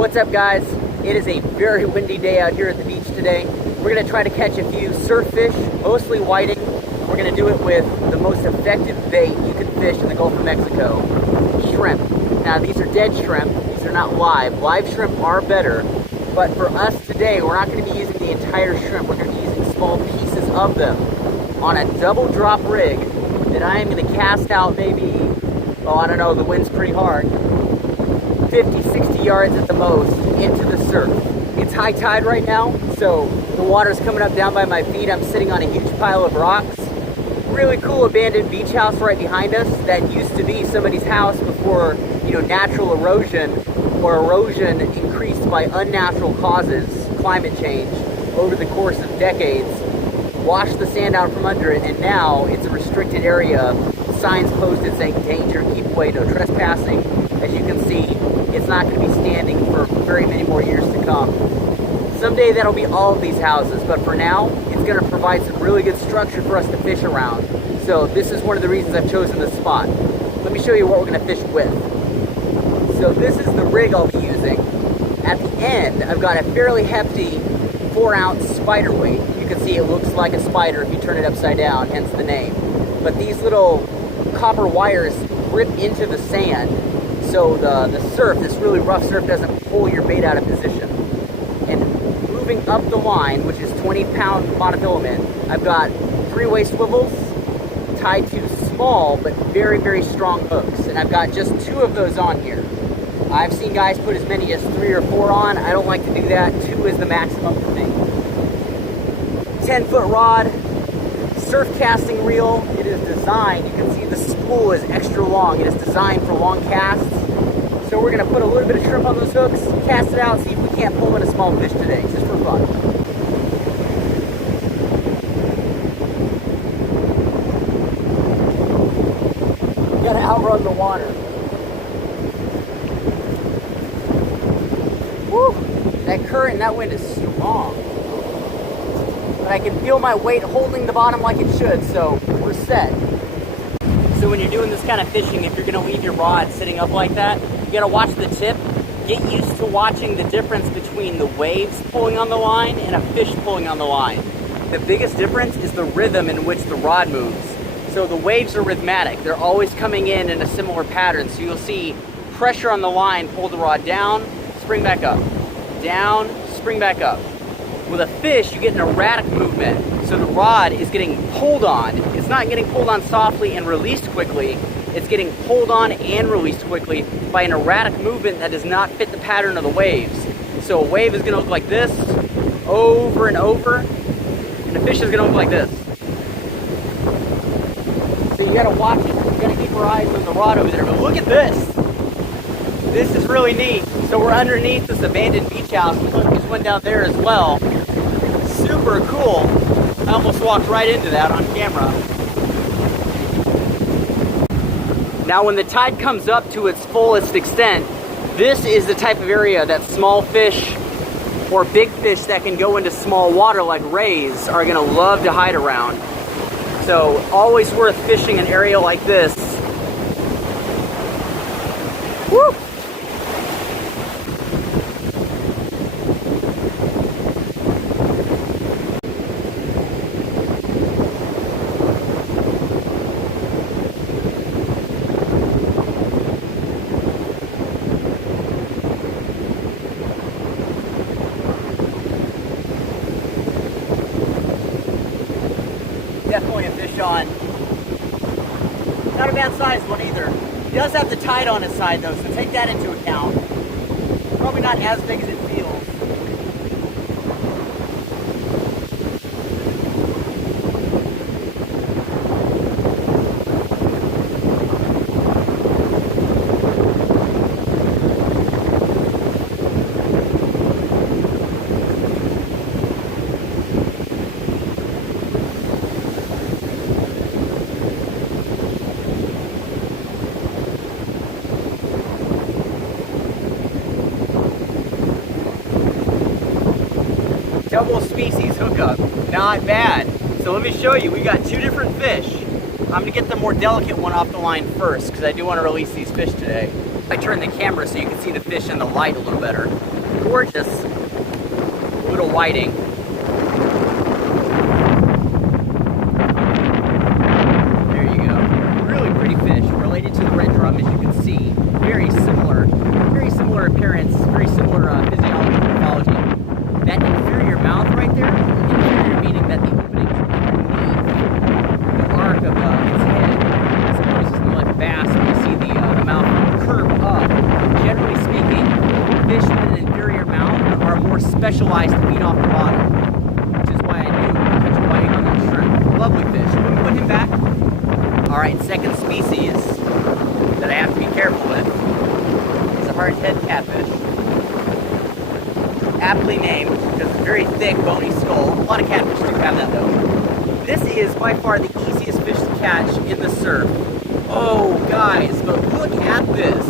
What's up, guys? It is a very windy day out here at the beach today. We're gonna try to catch a few surf fish, mostly whiting. We're gonna do it with the most effective bait you can fish in the Gulf of Mexico, shrimp. Now, these are dead shrimp. These are not live. Live shrimp are better, but for us today, we're not gonna be using the entire shrimp. We're gonna be using small pieces of them on a double drop rig that I am gonna cast out maybe, oh, I don't know, the wind's pretty hard, 50, 60 yards at the most into the surf. It's high tide right now, so the water's coming up down by my feet. I'm sitting on a huge pile of rocks. Really cool abandoned beach house right behind us that used to be somebody's house before, natural erosion or erosion increased by unnatural causes, climate change, over the course of decades, washed the sand out from under it, and now it's a restricted area. Signs posted saying danger, keep away, no trespassing. As you can see, it's not going to be standing for very many more years to come. Someday that'll be all of these houses, but for now, it's going to provide some really good structure for us to fish around. So this is one of the reasons I've chosen this spot. Let me show you what we're going to fish with. So this is the rig I'll be using. At the end, I've got a fairly hefty 4-ounce spider weight. You can see it looks like a spider if you turn it upside down, hence the name. But these little copper wires grip into the sand, so the surf, this really rough surf, doesn't pull your bait out of position. And moving up the line, which is 20-pound monofilament, I've got 3-way swivels tied to small but very, very strong hooks. And I've got just 2 of those on here. I've seen guys put as many as 3 or 4 on. I don't like to do that. 2 is the maximum for me. 10-foot rod, surf casting reel. It is designed, you can see the spool is extra long. It is designed for long casts. So we're gonna put a little bit of shrimp on those hooks, cast it out, see if we can't pull in a small fish today, just for fun. We gotta outrun the water. Woo! That current and that wind is strong. But I can feel my weight holding the bottom like it should, so we're set. So when you're doing this kind of fishing, if you're gonna leave your rod sitting up like that, you gotta watch the tip. Get used to watching the difference between the waves pulling on the line and a fish pulling on the line. The biggest difference is the rhythm in which the rod moves. So the waves are rhythmic. They're always coming in a similar pattern. So you'll see pressure on the line, pull the rod down, spring back up. Down, spring back up. With a fish, you get an erratic movement. So the rod is getting pulled on. It's not getting pulled on softly and released quickly. It's getting pulled on and released quickly by an erratic movement that does not fit the pattern of the waves. So a wave is gonna look like this, over and over, and a fish is gonna look like this. So you gotta watch it. You gotta keep your eyes on the rod over there. But look at this. This is really neat. So we're underneath this abandoned beach house. Look, there's one down there as well. Super cool. I almost walked right into that on camera. Now when the tide comes up to its fullest extent, this is the type of area that small fish or big fish that can go into small water like rays are gonna love to hide around. So always worth fishing an area like this. Woo! Definitely a fish on. Not a bad sized one either. He does have the tide on his side though, so take that into account. Probably not as big as it feels. Double species hookup, not bad. So let me show you, we got 2 different fish. I'm gonna get the more delicate one off the line first because I do want to release these fish today. I turn the camera so you can see the fish in the light a little better. Gorgeous little whiting. There you go. Really pretty fish, related to the red drum, as you can see. Very similar appearance, very similar physiology and morphology. That inferior mouth right there, inferior meaning that the opening underneath the arc of its head, as opposed to something like a bass where you see the mouth curve up. Generally speaking, fish with an inferior mouth are more specialized to feed off the bottom, which is why I knew to catch a whiting on that shrimp. Lovely fish. Can we put him back? Alright, second species that I have to be careful with is a hardhead catfish. Aptly named because it's a very thick, bony skull. A lot of catfish do have that though. This is by far the easiest fish to catch in the surf. Oh, guys, but look at this.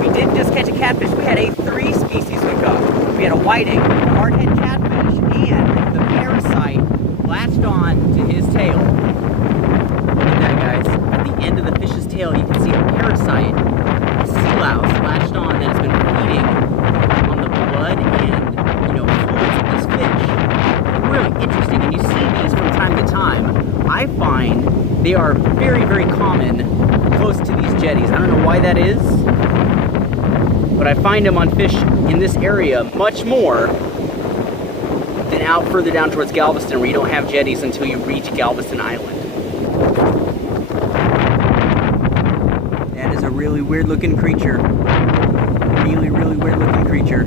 We didn't just catch a catfish, we had a 3 species we caught. We had a whiting, a hardhead catfish, and the parasite latched on to his tail. Look at that, guys. At the end of the fish's tail, you can see a parasite, a sea louse, latched on that has been feeding on the blood and, fluids of this fish. Really interesting, and you see these from time to time. I find they are very, very common close to these jetties. I don't know why that is, but I find them on fish in this area much more than out further down towards Galveston, where you don't have jetties until you reach Galveston Island. That is a really weird looking creature. Really, really weird looking creature.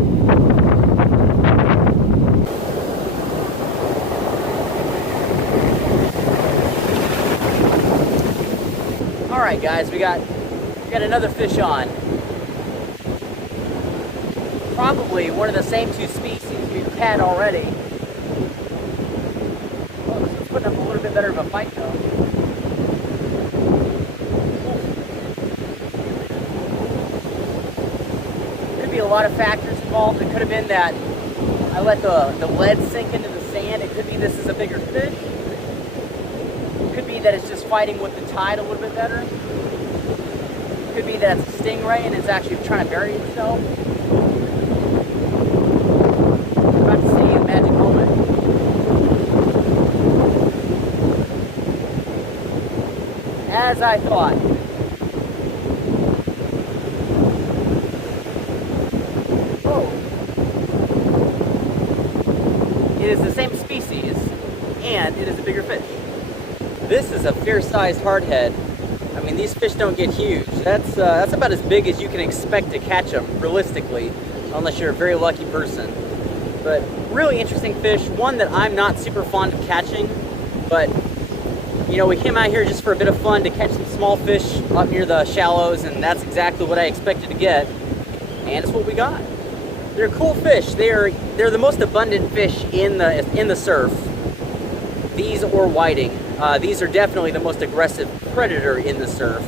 Alright guys, we got another fish on. Probably one of the same 2 species we've had already. Oh, this one's putting up a little bit better of a fight though. Could be a lot of factors involved. It could have been that I let the lead sink into the sand. It could be this is a bigger fish. It could be that it's just fighting with the tide a little bit better. It could be that it's a stingray and it's actually trying to bury itself. We're about to see a magic moment. As I thought. Oh. It is the same species and it is a bigger fish. This is a fair-sized hardhead. I mean, these fish don't get huge. That's about as big as you can expect to catch them, realistically, unless you're a very lucky person. But really interesting fish, one that I'm not super fond of catching, but we came out here just for a bit of fun to catch some small fish up near the shallows, and that's exactly what I expected to get, and it's what we got. They're cool fish. They're the most abundant fish in the surf. These or whiting. These are definitely the most aggressive predator in the surf.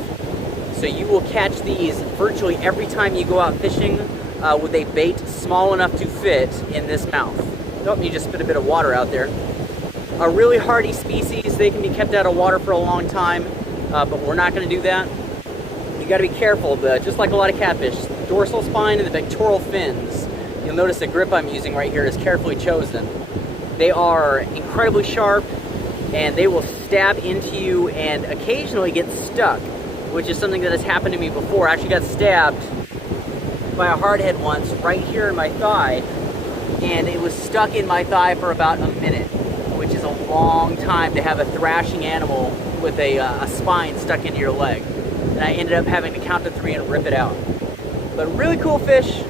So you will catch these virtually every time you go out fishing with a bait small enough to fit in this mouth. Nope, you just spit a bit of water out there. A really hardy species. They can be kept out of water for a long time, but we're not going to do that. You got to be careful. Just like a lot of catfish, dorsal spine and the pectoral fins. You'll notice the grip I'm using right here is carefully chosen. They are incredibly sharp, and they will stab into you and occasionally get stuck, which is something that has happened to me before. I actually got stabbed by a hardhead once right here in my thigh, and it was stuck in my thigh for about a minute, which is a long time to have a thrashing animal with a spine stuck into your leg. And I ended up having to count to 3 and rip it out. But really cool fish.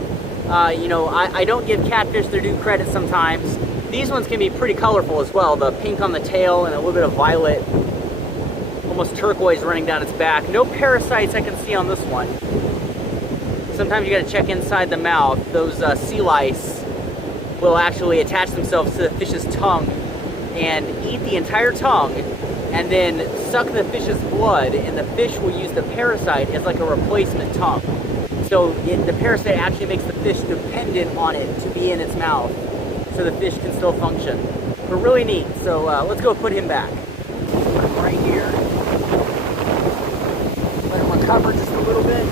I don't give catfish their due credit sometimes. These ones can be pretty colorful as well. The pink on the tail and a little bit of violet, almost turquoise running down its back. No parasites I can see on this one. Sometimes you gotta check inside the mouth. Those sea lice will actually attach themselves to the fish's tongue and eat the entire tongue and then suck the fish's blood, and the fish will use the parasite as like a replacement tongue. So the parasite actually makes the fish dependent on it to be in its mouth, so the fish can still function. But really neat. So let's go put him back. Put him right here. Let him recover just a little bit.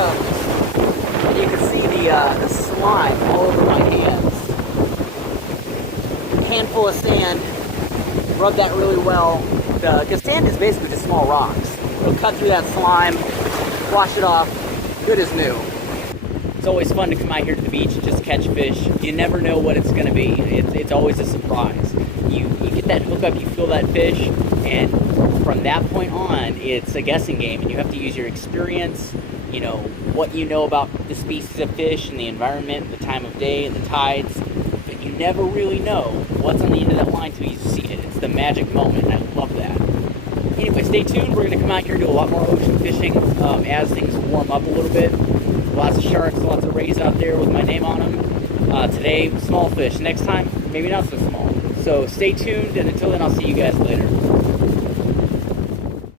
goes. And you can see the slime all over my hands. Handful of sand. Rub that really well. Because sand is basically just small rocks. It'll cut through that slime, wash it off, good as new. It's always fun to come out here to the beach and just catch fish. You never know what it's going to be. It's always a surprise. You get that hook up, you feel that fish, and from that point on, it's a guessing game, and you have to use your experience, you know, what you know about the species of fish and the environment, the time of day, and the tides. But you never really know what's on the end of that line until you see it. It's the magic moment, and I love that. Anyway, stay tuned. We're going to come out here and do a lot more ocean fishing as things warm up a little bit. Lots of sharks, lots of rays out there with my name on them. Today, small fish. Next time, maybe not so small. So stay tuned, and until then, I'll see you guys later.